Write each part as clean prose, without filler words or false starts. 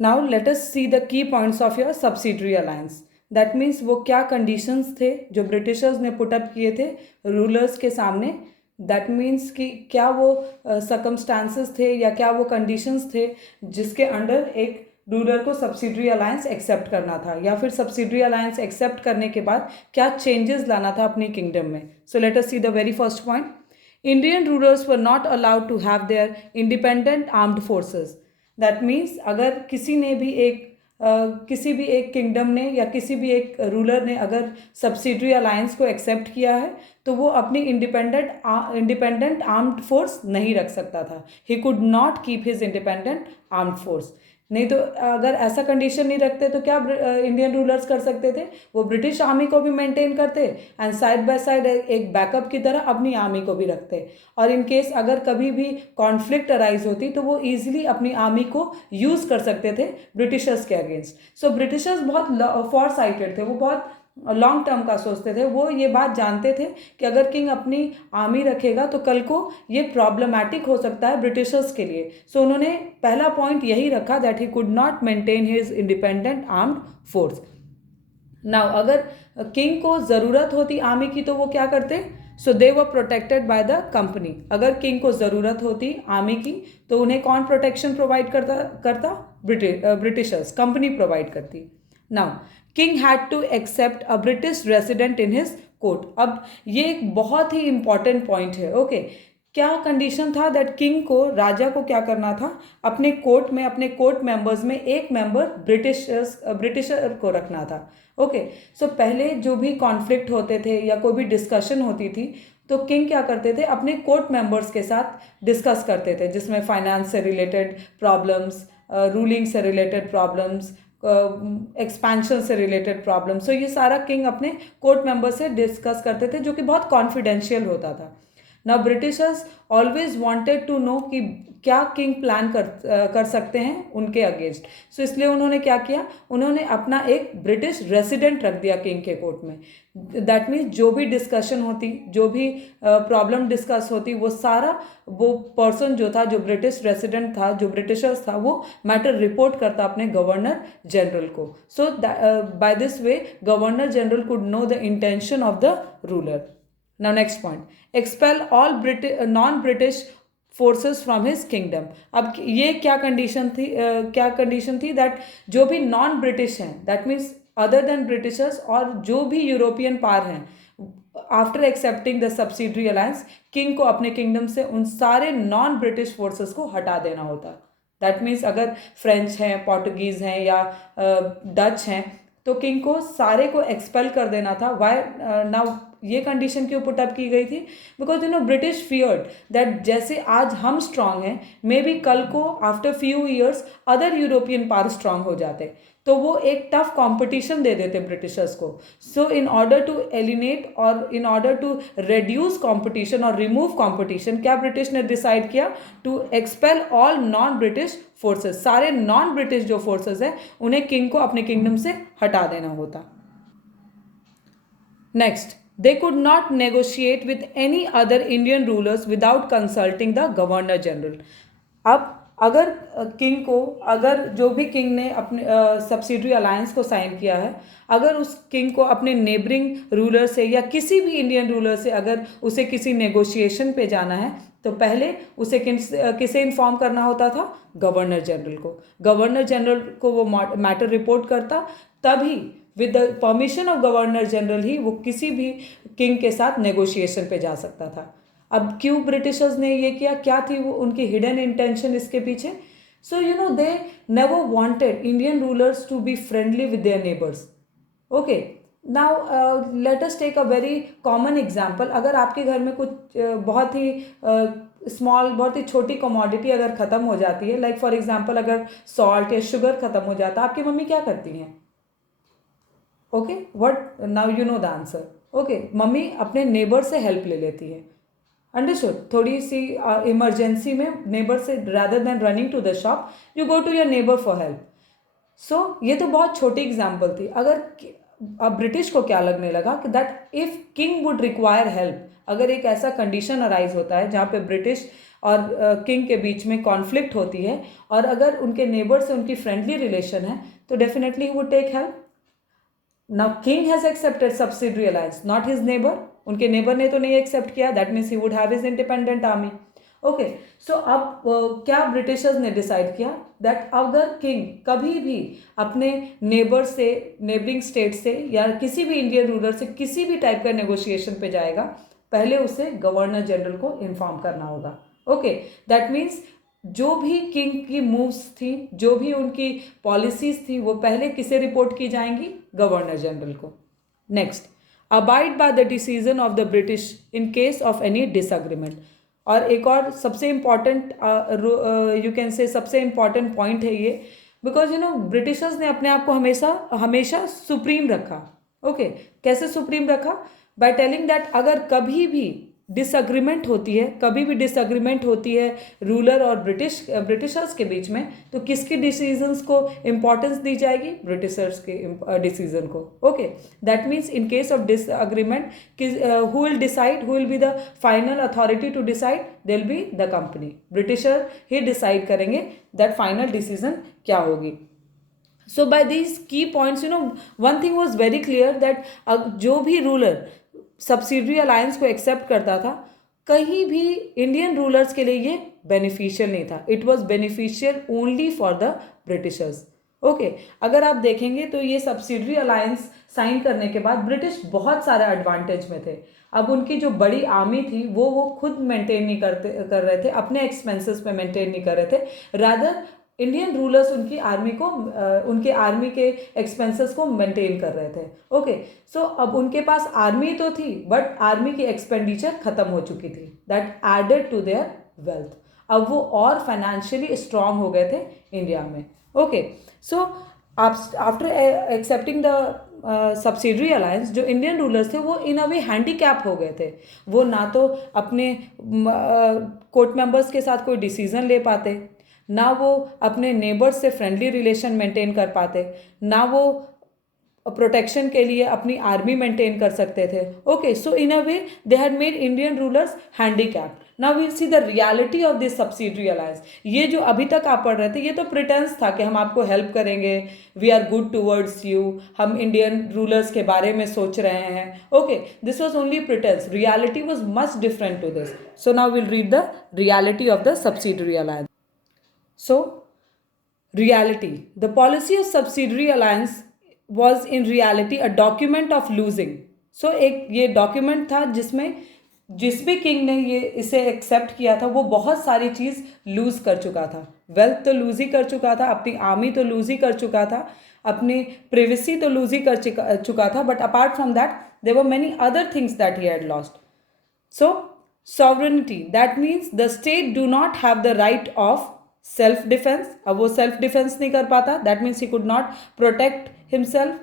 Now let us see the key points of your subsidiary alliance. That means वो क्या conditions थे जो Britishers ने पुट अप किए थे रूलर्स के सामने। दैट मीन्स कि क्या वो सर्कमस्टांसेस थे या क्या वो कंडीशंस थे जिसके अंडर एक रूलर को सब्सिडरी अलायंस एक्सेप्ट करना था, या फिर सब्सिडरी अलायंस एक्सेप्ट करने के बाद क्या चेंजेस लाना था अपनी किंगडम में। So let us see the very first point. Indian rulers were not allowed to have their independent armed forces. That means अगर किसी ने भी एक किसी भी एक किंगडम ने या किसी भी एक रूलर ने अगर सब्सिडरी अलायंस को एक्सेप्ट किया है तो वो अपनी इंडिपेंडेंट आर्म्ड फोर्स नहीं रख सकता था। ही could not keep his independent armed force. नहीं तो अगर ऐसा कंडीशन नहीं रखते तो क्या इंडियन रूलर्स कर सकते थे, वो ब्रिटिश आर्मी को भी मेंटेन करते एंड साइड बाय साइड एक बैकअप की तरह अपनी आर्मी को भी रखते, और इन केस अगर कभी भी कॉन्फ्लिक्ट अराइज होती तो वो ईजिली अपनी आर्मी को यूज़ कर सकते थे ब्रिटिशर्स के अगेंस्ट। सो ब्रिटिशर्स बहुत फॉर साइटेड थे, वो बहुत लॉन्ग टर्म का सोचते थे। वो ये बात जानते थे कि अगर किंग अपनी आर्मी रखेगा तो कल को ये प्रॉब्लमैटिक हो सकता है ब्रिटिशर्स के लिए। सो उन्होंने पहला पॉइंट यही रखा that he could not maintain his independent armed force. Now अगर किंग को ज़रूरत होती आर्मी की तो वो क्या करते, so they were protected by the company. अगर किंग को ज़रूरत होती आर्मी की तो उन्हें कौन प्रोटेक्शन प्रोवाइड करता ब्रिटिशर्स, कंपनी प्रोवाइड करती। Now king had to accept a British resident in his court. अब ये एक बहुत ही इंपॉर्टेंट पॉइंट है। ओके क्या कंडीशन था दैट किंग को, राजा को क्या करना था, अपने कोर्ट में अपने कोर्ट मेंबर्स में एक मेंबर ब्रिटिशर को रखना था। ओके सो पहले जो भी कॉन्फ्लिक्ट होते थे या कोई भी डिस्कशन होती थी तो किंग क्या करते थे, अपने कोर्ट मेंबर्स के साथ डिस्कस करते थे, जिसमें फाइनेंस से रिलेटेड प्रॉब्लम्स, रूलिंग से रिलेटेड प्रॉब्लम्स, एक्सपेंशन से रिलेटेड प्रॉब्लम। सो ये सारा किंग अपने कोर्ट मेंबर से डिस्कस करते थे जो कि बहुत कॉन्फिडेंशियल होता था। Now Britishers always wanted to know कि क्या किंग प्लान कर सकते हैं उनके अगेंस्ट। सो इसलिए उन्होंने क्या किया, उन्होंने अपना एक ब्रिटिश रेसिडेंट रख दिया किंग के कोर्ट में। दैट मीन्स जो भी डिस्कशन होती, जो भी प्रॉब्लम डिस्कस होती, वो सारा वो पर्सन जो था, जो ब्रिटिश रेसिडेंट था, जो ब्रिटिशर्स था, वो मैटर रिपोर्ट करता अपने गवर्नर जनरल को। So by this way governor general could know the intention of the ruler. Now next point, expel all non British forces from his kingdom. अब ये क्या कंडीशन थी दैट जो भी नॉन ब्रिटिश हैं, that means other than Britishers, और जो भी यूरोपियन पावर हैं, after accepting the subsidiary alliance, king को अपने किंगडम से उन सारे नॉन ब्रिटिश फोर्सेस को हटा देना होता। दैट मीन्स अगर फ्रेंच हैं, पोर्टुगीज हैं या डच हैं तो किंग को सारे को एक्सपेल कर देना था। वाई नाउ ये कंडीशन क्यों पुटअप की गई थी, बिकॉज ब्रिटिश फियर्ड दैट जैसे आज हम स्ट्रांग हैं, मे बी कल को after few years other European power strong हो जाते तो वो एक टफ कंपटीशन दे देते ब्रिटिशर्स को। सो इन ऑर्डर टू एलिनेट और in order to reduce competition और रिमूव कंपटीशन, क्या ब्रिटिश ने डिसाइड किया, to expel all non British forces. सारे नॉन ब्रिटिश जो फोर्सेस हैं उन्हें किंग को अपने किंगडम से हटा देना होता। Next, they could not negotiate with any other Indian rulers without consulting the governor general। अब अगर किंग को, अगर जो भी किंग ने अपने सब्सिडरी अलायंस को साइन किया है, अगर उस किंग को अपने नेबरिंग रूलर से या किसी भी इंडियन रूलर से अगर उसे किसी नेगोशिएशन पे जाना है तो पहले उसे किसे इन्फॉर्म करना होता था, गवर्नर जनरल को। गवर्नर जनरल को वो मैटर रिपोर्ट करता, तभी with the permission of governor general ही वो किसी भी किंग के साथ नेगोशिएशन पे जा सकता था। अब क्यों ब्रिटिशर्स ने ये किया, क्या थी वो उनकी हिडन इंटेंशन इसके पीछे। So they never wanted Indian rulers to be friendly with their neighbours. Okay now let us take a very common example. अगर आपके घर में कुछ बहुत ही स्मॉल, बहुत ही छोटी कमोडिटी अगर ख़त्म हो जाती है, लाइक फॉर एग्जांपल अगर सॉल्ट या शुगर ख़त्म हो जाता है, आपकी मम्मी क्या करती हैं? Okay what, now you know the answer. Okay mummy अपने नेबर से हेल्प ले लेती है। अंडरस्टूड, थोड़ी सी इमरजेंसी में नेबर से, rather than running to the shop, you go to your neighbour for help. So ये तो बहुत छोटी एग्जाम्पल थी। अगर अब ब्रिटिश को क्या लगने लगा कि that if king would require help, अगर एक ऐसा कंडीशन अराइज होता है जहाँ पे ब्रिटिश और किंग के बीच में कॉन्फ्लिक्ट होती है और अगर उनके नेबर से उनकी फ्रेंडली रिलेशन है तो definitely he would take help. Now king has accepted subsidiary alliance, not his neighbour. उनके नेबर ने तो नहीं एक्सेप्ट किया, that means he would have his independent army. Okay, so अब क्या ब्रिटिशर्स ने डिसाइड किया दैट अगर किंग कभी भी अपने नेबर से, नेबरिंग स्टेट से या किसी भी इंडियन रूलर से किसी भी टाइप का नेगोशिएशन पे जाएगा, पहले उसे गवर्नर जनरल को इन्फॉर्म करना होगा. ओके, दैट मीन्स जो भी किंग की मूव्स थी, जो भी उनकी पॉलिसीज थी, वो पहले किसे रिपोर्ट की जाएंगी? गवर्नर जनरल को. Next, abide by the decision of the British in case of any disagreement. और एक और सबसे इम्पॉर्टेंट यू कैन से सबसे इम्पॉर्टेंट पॉइंट है ये, बिकॉज ब्रिटिशर्स ने अपने आप को हमेशा हमेशा सुप्रीम रखा. ओके, कैसे सुप्रीम रखा? बाय टेलिंग दैट अगर कभी भी डिसएग्रीमेंट होती है, कभी भी डिसएग्रीमेंट होती है रूलर और ब्रिटिशर्स के बीच में, तो किसके डिसीजंस को इम्पोर्टेंस दी जाएगी? ब्रिटिशर्स के डिसीजन को. Okay, that means in case of disagreement, who will decide, who will be the final authority to decide? They will be the company. Britisher ही डिसाइड करेंगे दैट फाइनल डिसीजन क्या होगी. So by these key points one thing was very clear that जो भी ruler subsidiary alliance को accept करता था, कहीं भी इंडियन रूलर्स के लिए ये बेनिफिशियल नहीं था. It was beneficial only for the Britishers. Okay, अगर आप देखेंगे तो ये सब्सिडरी अलायंस साइन करने के बाद ब्रिटिश बहुत सारे एडवांटेज में थे. अब उनकी जो बड़ी आर्मी थी वो खुद मेंटेन नहीं कर रहे थे, अपने एक्सपेंसेस पे मेंटेन नहीं कर रहे थे. रादर इंडियन रूलर्स उनकी आर्मी को, उनके आर्मी के एक्सपेंसेस को मेंटेन कर रहे थे. ओके, सो अब उनके पास आर्मी तो थी बट आर्मी की एक्सपेंडिचर खत्म हो चुकी थी. That added to their wealth. अब वो और फाइनेंशियली स्ट्रांग हो गए थे इंडिया में. Okay, so after accepting the subsidiary alliance, जो इंडियन रूलर्स थे वो इन अ वे हैंडीकैप हो गए थे. वो ना तो अपने कोर्ट मेंबर्स के साथ कोई डिसीजन ले पाते, ना वो अपने नेबर्स से फ्रेंडली रिलेशन मेंटेन कर पाते, ना वो प्रोटेक्शन के लिए अपनी आर्मी मेंटेन कर सकते थे. Okay, so in a way they had made Indian rulers handicapped. Now we see the reality of this subsidiary alliance. ये जो अभी तक आप पढ़ रहे थे ये तो प्रिटेंस था कि हम आपको हेल्प करेंगे, we are good towards you, हम इंडियन रूलर्स के बारे में सोच रहे हैं. Okay, this was only pretence. Reality was much different to this. So now will read the reality of the subsidiary alliance. So, reality. The policy of subsidiary alliance was in reality a document of losing. So, एक ये document था जिसमें जिस भी king ने ये इसे accept किया था वो बहुत सारी चीज़ लूज कर चुका था. वेल्थ तो लूज ही कर चुका था, अपनी आर्मी तो लूज ही कर चुका था, अपनी प्रिवेसी तो लूज ही कर चुका था, but apart from that there were many other things that he had lost. So sovereignty, that means the state do not have the right of self defence. अब वो सेल्फ डिफेंस नहीं कर पाता, that means he could not protect himself.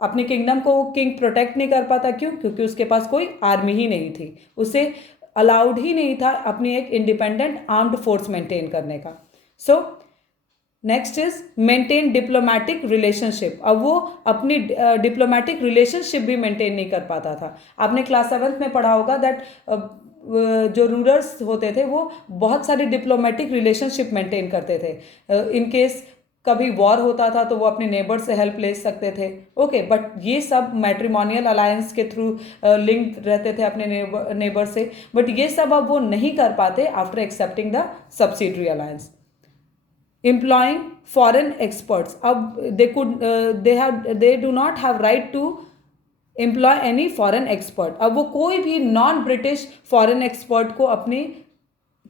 अपने kingdom को king protect नहीं कर पाता. क्यों? क्योंकि उसके पास कोई आर्मी ही नहीं थी, उसे अलाउड ही नहीं था अपनी एक इंडिपेंडेंट आर्म्ड फोर्स मेंटेन करने का. So next is maintain diplomatic relationship. अब वो अपनी डिप्लोमेटिक रिलेशनशिप भी मेंटेन नहीं कर पाता था. आपने क्लास 7th में पढ़ा होगा दैट जो रूलर्स होते थे वो बहुत सारी डिप्लोमेटिक रिलेशनशिप मेंटेन करते थे. इन केस कभी वॉर होता था तो वो अपने नेबर से हेल्प ले सकते थे. ओके, बट ये सब मैट्रिमोनियल अलायंस के थ्रू लिंक रहते थे अपने नेबर से, बट ये सब अब वो नहीं कर पाते after accepting the subsidiary alliance. Employing foreign experts. अब they do not have right to employ any foreign expert. अब वो कोई भी नॉन ब्रिटिश फॉरेन एक्सपर्ट को अपने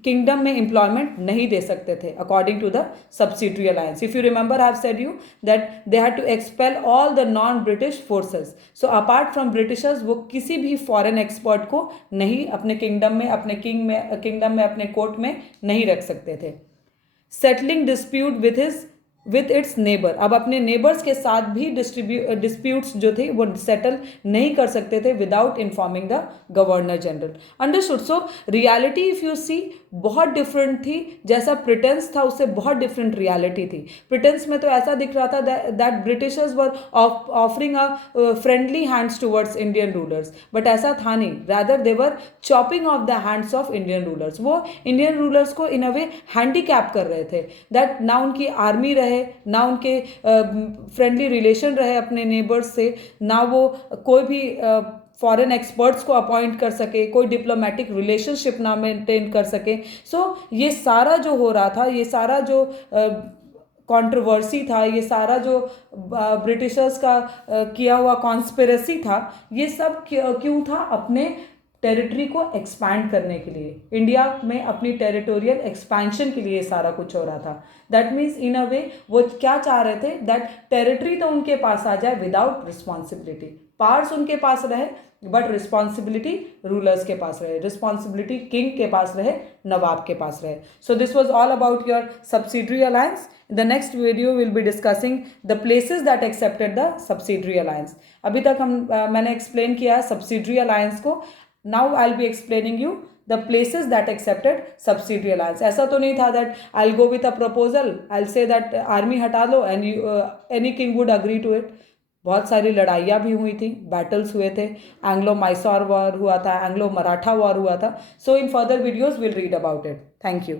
किंगडम में एम्प्लॉयमेंट नहीं दे सकते थे according to the subsidiary alliance. If you remember I have said you that they had to expel all the non British forces. So apart from Britishers वो किसी भी फॉरेन एक्सपर्ट को नहीं अपने किंगडम में, अपने किंगडम में, अपने कोर्ट में नहीं रख सकते थे. Settling dispute with his with its neighbour, अब अपने नेबर्स के साथ भी डिस्प्यूट्स जो थे वो सेटल नहीं कर सकते थे without informing the governor general. Understood. So reality if you see बहुत डिफरेंट थी, जैसा प्रिटेंस था उससे बहुत डिफरेंट रियलिटी थी। प्रिटेंस में तो ऐसा दिख रहा था that Britishers were offering a friendly hands towards Indian rulers, but ऐसा था नहीं, rather they were chopping of the hands of Indian rulers. वो इंडियन रूलर्स को इन अ वे हैंडीकैप कर रहे थे, दैट ना उनकी आर्मी रहे, ना उनके फ्रेंडली रिलेशन रहे अपने नेबर्स से, ना वो कोई भी फॉरेन एक्सपर्ट्स को अपॉइंट कर सके, कोई डिप्लोमेटिक रिलेशनशिप ना मेंटेन कर सके। सो ये सारा जो हो रहा था, ये सारा जो कंट्रोवर्सी था, ये सारा जो ब्रिटिशर्स का किया हुआ कॉन्स्पिरेसी था, ये सब क्यों था? अपने टेरिटरी को एक्सपैंड करने के लिए, इंडिया में अपनी टेरिटोरियल एक्सपेंशन के लिए सारा कुछ हो रहा था। दैट मीन्स इन अ वे वो क्या चाह रहे थे, दैट टेरिटरी तो उनके पास आ जाए विदाउट रिस्पॉन्सिबिलिटी, पावर्स उनके पास रहे बट रिस्पॉन्सिबिलिटी रूलर्स के पास रहे, रिस्पॉन्सिबिलिटी किंग के पास रहे, नवाब के पास रहे। So this was all about your subsidiary alliance. The next video will be discussing the places that accepted the subsidiary alliance. अभी तक मैंने एक्सप्लेन किया है सब्सिडरी अलायंस को। Now I'll be explaining you the places that accepted subsidiary alliance. ऐसा तो नहीं था that I'll go with a proposal, I'll say that army हटा लो and any king would agree to it. बहुत सारी लड़ाइयाँ भी हुई थी, बैटल्स हुए थे, एंग्लो मैसूर वॉर हुआ था, एंग्लो मराठा वॉर हुआ था। So in further videos will read about it. Thank you.